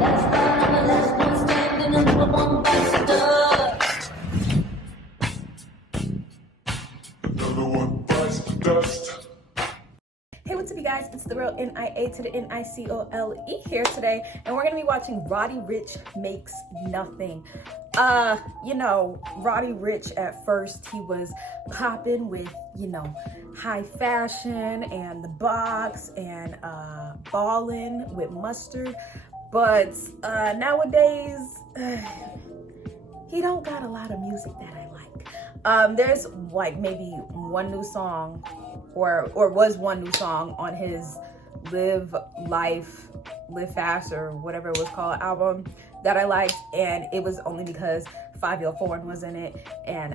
That's why I'm the last one standing and the one bites the dust. Another one bites the dust. Hey, what's up, you guys? It's the real NIA to the NICOLE here today, and we're gonna be watching Roddy Rich Makes Nothing. You know, Roddy Rich at first, he was popping with, you know, high fashion and the box and ballin' with mustard, but nowadays, he don't got a lot of music that I like. There's like maybe one new song or was one new song on his Live Life, Live Fast or whatever it was called album that I liked, and it was only because Fabio Foreign was in it, and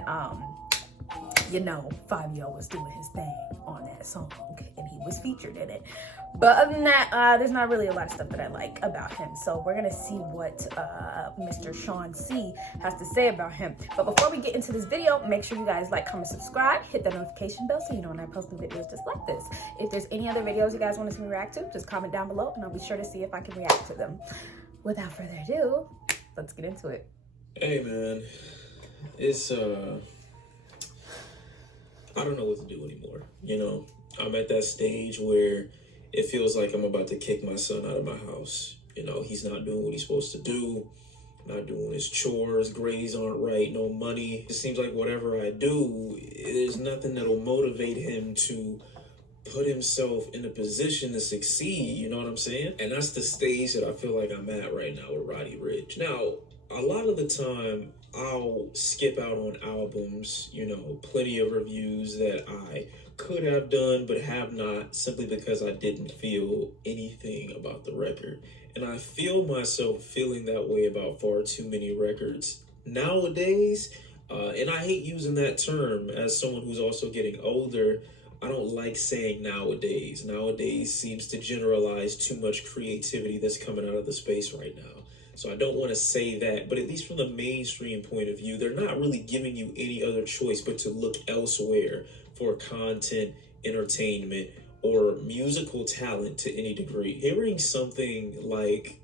you know, Fabio was doing his thing on that song and he was featured in it. But other than that, there's not really a lot of stuff that I like about him. So we're gonna see what Mr. Sean C has to say about him. But before we get into this video, make sure you guys like, comment, subscribe, hit the notification bell so you know when I post new videos just like this. If there's any other videos you guys want to see me react to, just comment down below and I'll be sure to see if I can react to them. Without further ado, let's get into it. Hey man, it's I don't know what to do anymore. You know, I'm at that stage where it feels like I'm about to kick my son out of my house. You know, he's not doing what he's supposed to do, not doing his chores, grades aren't right, no money. It seems like whatever I do, there's nothing that'll motivate him to put himself in a position to succeed, you know what I'm saying? And that's the stage that I feel like I'm at right now with Roddy Rich. Now, a lot of the time, I'll skip out on albums, you know, plenty of reviews that I could have done but have not, simply because I didn't feel anything about the record. And I feel myself feeling that way about far too many records nowadays. And I hate using that term as someone who's also getting older. I don't like saying nowadays. Nowadays seems to generalize too much creativity that's coming out of the space right now. So I don't want to say that, but at least from the mainstream point of view, they're not really giving you any other choice but to look elsewhere for content, entertainment, or musical talent to any degree. Hearing something like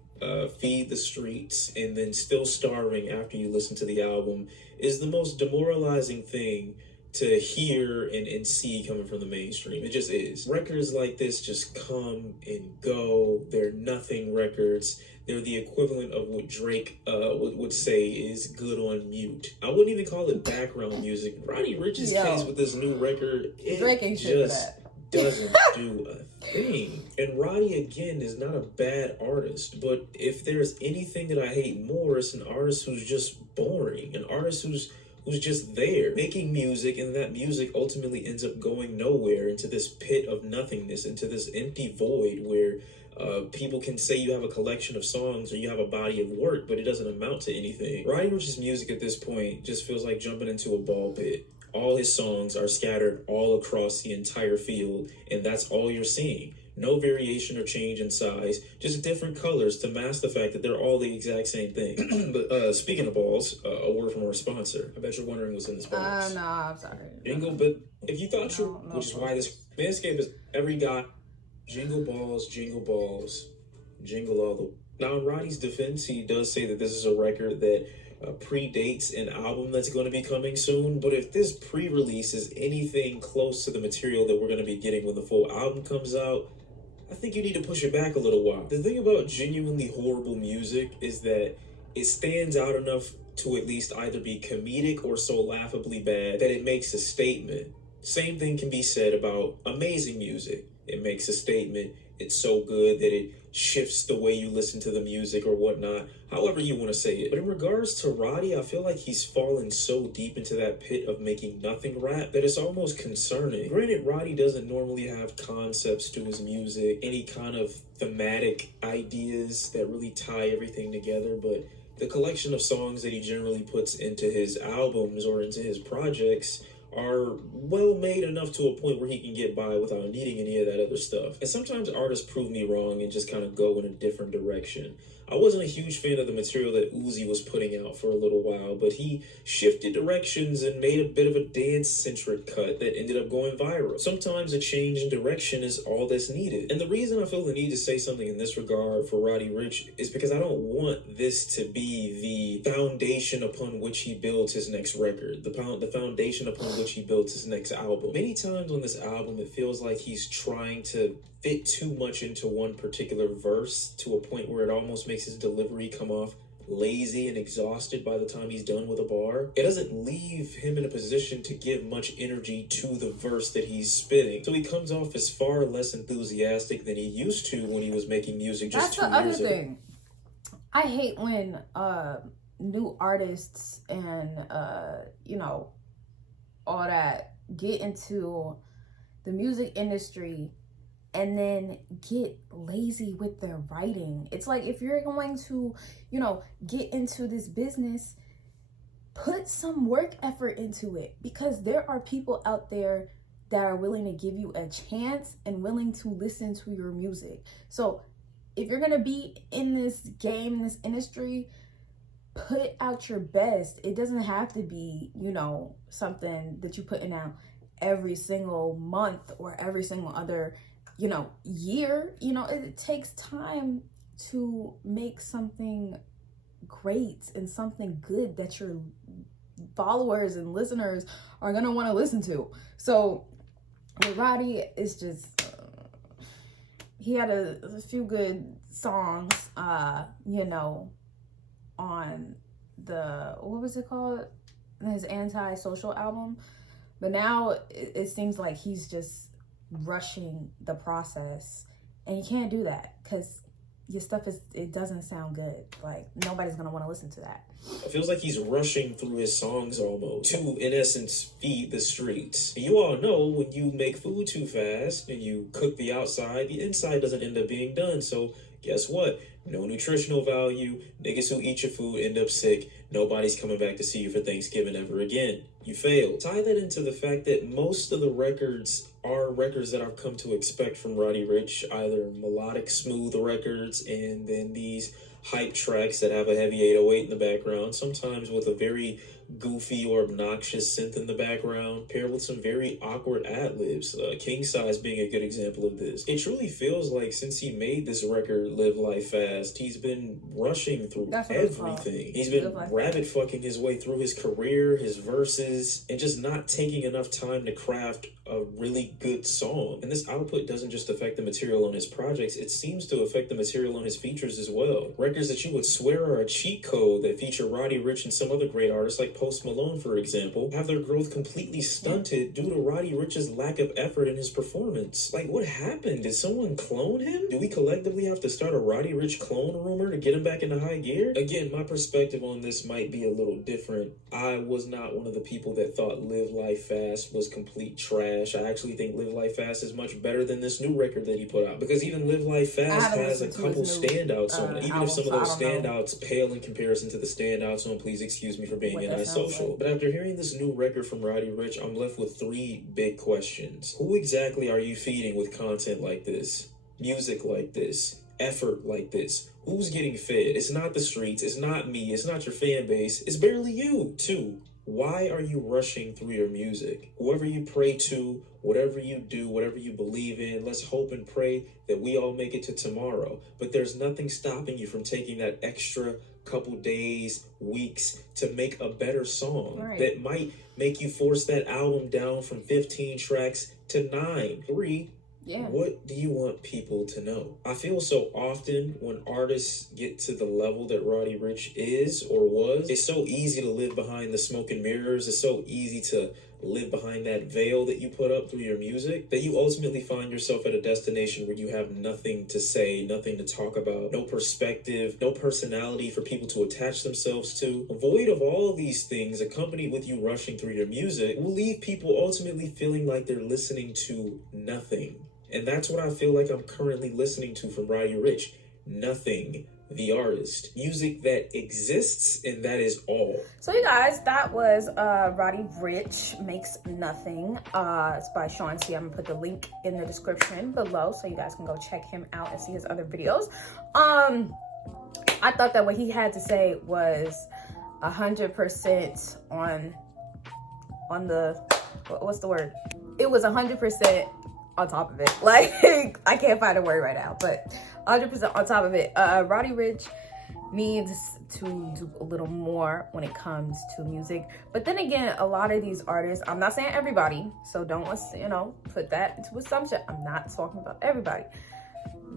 Feed the Streets and then still starving after you listen to the album is the most demoralizing thing to hear and see coming from the mainstream. It just is. Records like this just come and go. They're nothing records. They're the equivalent of what Drake would say is good on mute. I wouldn't even call it background music. Roddy Rich's case with this new record, Drake ain't shit for that. Doesn't do a thing. And Roddy, again, is not a bad artist, but if there's anything that I hate more, it's an artist who's just boring, an artist who's just there making music, and that music ultimately ends up going nowhere, into this pit of nothingness, into this empty void where people can say you have a collection of songs or you have a body of work, but it doesn't amount to anything. Roddy Rich's music at this point just feels like jumping into a ball pit. All his songs are scattered all across the entire field, and that's all you're seeing. No variation or change in size, just different colors to mask the fact that they're all the exact same thing. But speaking of balls, a word from our sponsor. I bet you're wondering what's in this box. No, I'm sorry. Jingle, but if you thought which is why this Manscaped is every guy. Jingle balls, jingle all the... Now, in Roddy's defense, he does say that this is a record that predates an album that's going to be coming soon, but if this pre-release is anything close to the material that we're going to be getting when the full album comes out, I think you need to push it back a little while. The thing about genuinely horrible music is that it stands out enough to at least either be comedic or so laughably bad that it makes a statement. Same thing can be said about amazing music. It makes a statement. It's so good that it shifts the way you listen to the music or whatnot, however you want to say it. But in regards to Roddy, I feel like he's fallen so deep into that pit of making nothing rap that it's almost concerning. Granted, Roddy doesn't normally have concepts to his music, any kind of thematic ideas that really tie everything together, but the collection of songs that he generally puts into his albums or into his projects are well made enough to a point where he can get by without needing any of that other stuff. And sometimes artists prove me wrong and just kind of go in a different direction. I wasn't a huge fan of the material that Uzi was putting out for a little while, but he shifted directions and made a bit of a dance-centric cut that ended up going viral. Sometimes a change in direction is all that's needed. And the reason I feel the need to say something in this regard for Roddy Rich is because I don't want this to be the foundation upon which he builds his next record, the foundation upon which he builds his next album. Many times on this album, it feels like he's trying to fit too much into one particular verse to a point where it almost makes his delivery come off lazy and exhausted by the time he's done with a bar. It doesn't leave him in a position to give much energy to the verse that he's spitting. So he comes off as far less enthusiastic than he used to when he was making music just 2 years ago. That's the other thing. I hate when new artists and you know, all that get into the music industry and then get lazy with their writing. It's like, if you're going to, you know, get into this business, put some work effort into it, because there are people out there that are willing to give you a chance and willing to listen to your music. So if you're gonna be in this game, in this industry, put out your best. It doesn't have to be, you know, something that you put in out every single month or every single other, you know, year. You know, it takes time to make something great and something good that your followers and listeners are gonna want to listen to. So with Roddy, it's just he had a few good songs, you know, on the, what was it called, his Anti-Social album. But now it seems like he's just rushing the process, and you can't do that, because your stuff it doesn't sound good. Like, nobody's gonna want to listen to that. It feels like he's rushing through his songs almost to, in essence, feed the streets. And you all know when you make food too fast and you cook the outside, the inside doesn't end up being done. So guess what? No nutritional value. Niggas who eat your food end up sick. Nobody's coming back to see you for Thanksgiving ever again. You failed. Tie that into the fact that most of the records are records that I've come to expect from Roddy Rich, either melodic, smooth records, and then these hype tracks that have a heavy 808 in the background, sometimes with a very goofy or obnoxious synth in the background, paired with some very awkward ad-libs, King Size being a good example of this. It truly feels like since he made this record, Live Life Fast, he's been rushing through everything. He's been rabbit fucking his way through his career, his verses, and just not taking enough time to craft a really good song. And this output doesn't just affect the material on his projects, it seems to affect the material on his features as well. Records that you would swear are a cheat code that feature Roddy Rich and some other great artists like Post Malone, for example, have their growth completely stunted due to Roddy Rich's lack of effort in his performance. Like, what happened? Did someone clone him? Do we collectively have to start a Roddy Rich clone rumor to get him back into high gear? Again, my perspective on this might be a little different. I was not one of the people that thought Live Life Fast was complete trash. I actually think Live Life Fast is much better than this new record that he put out, because even Live Life Fast has a couple standouts on it. Even if some of those standouts pale in comparison to the standouts on Please Excuse Me for Being Antisocial. But after hearing this new record from Roddy Rich, I'm left with 3 big questions. Who exactly are you feeding with content like this? Music like this? Effort like this? Who's getting fed? It's not the streets, it's not me, it's not your fan base, it's barely you. 2, why are you rushing through your music? Whoever you pray to, whatever you do, whatever you believe in, let's hope and pray that we all make it to tomorrow. But there's nothing stopping you from taking that extra couple days, weeks to make a better song that might make you force that album down from 15 tracks to 9. 3, what do you want people to know? I feel so often when artists get to the level that Roddy Rich is or was, it's so easy to live behind the smoke and mirrors. It's so easy to live behind that veil that you put up through your music, that you ultimately find yourself at a destination where you have nothing to say, nothing to talk about, no perspective, no personality for people to attach themselves to. Void of all of these things, accompanied with you rushing through your music, will leave people ultimately feeling like they're listening to nothing. And that's what I feel like I'm currently listening to from Roddy Rich. Nothing. The artist. Music that exists, and that is all. So you guys, that was Roddy Rich Makes Nothing. It's by Sean C. I'm gonna put the link in the description below so you guys can go check him out and see his other videos. I thought that what he had to say was 100% on the, what's the word? It was 100% on top of it. Like, I can't find a word right now, but 100% on top of it. Roddy Rich needs to do a little more when it comes to music. But then again, a lot of these artists, I'm not saying everybody, so don't, you know, put that into assumption. I'm not talking about everybody.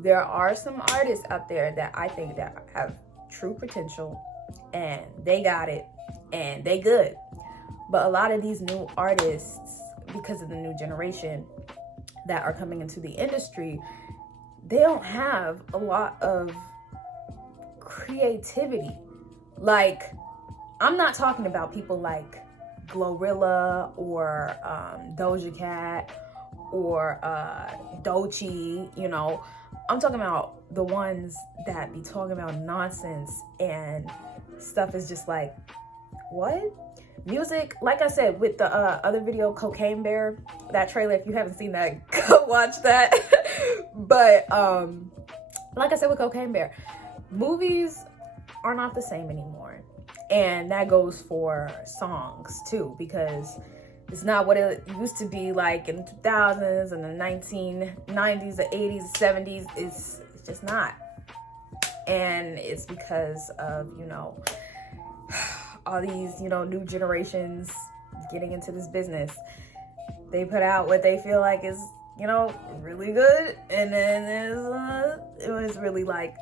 There are some artists out there that I think that have true potential, and they got it, and they good. But a lot of these new artists, because of the new generation that are coming into the industry, they don't have a lot of creativity. Like, I'm not talking about people like Glorilla or Doja Cat or Doechii, you know. I'm talking about the ones that be talking about nonsense and stuff is just like, what? Music, like I said, with the other video, Cocaine Bear, that trailer, if you haven't seen that, go watch that. But like I said with Cocaine Bear, movies are not the same anymore. And that goes for songs too, because it's not what it used to be like in the 2000s and the 1990s, the 80s, the 70s. It's just not. And it's because of, you know, all these, you know, new generations getting into this business. They put out what they feel like is, you know, really good, and then it was really like,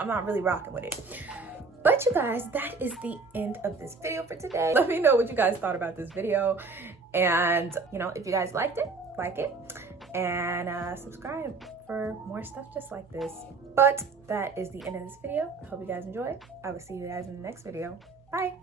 I'm not really rocking with it. But you guys, that is the end of this video for today. Let me know what you guys thought about this video, and you know, if you guys liked it, like it, and subscribe for more stuff just like this. But that is the end of this video. I hope you guys enjoyed. I will see you guys in the next video. Bye.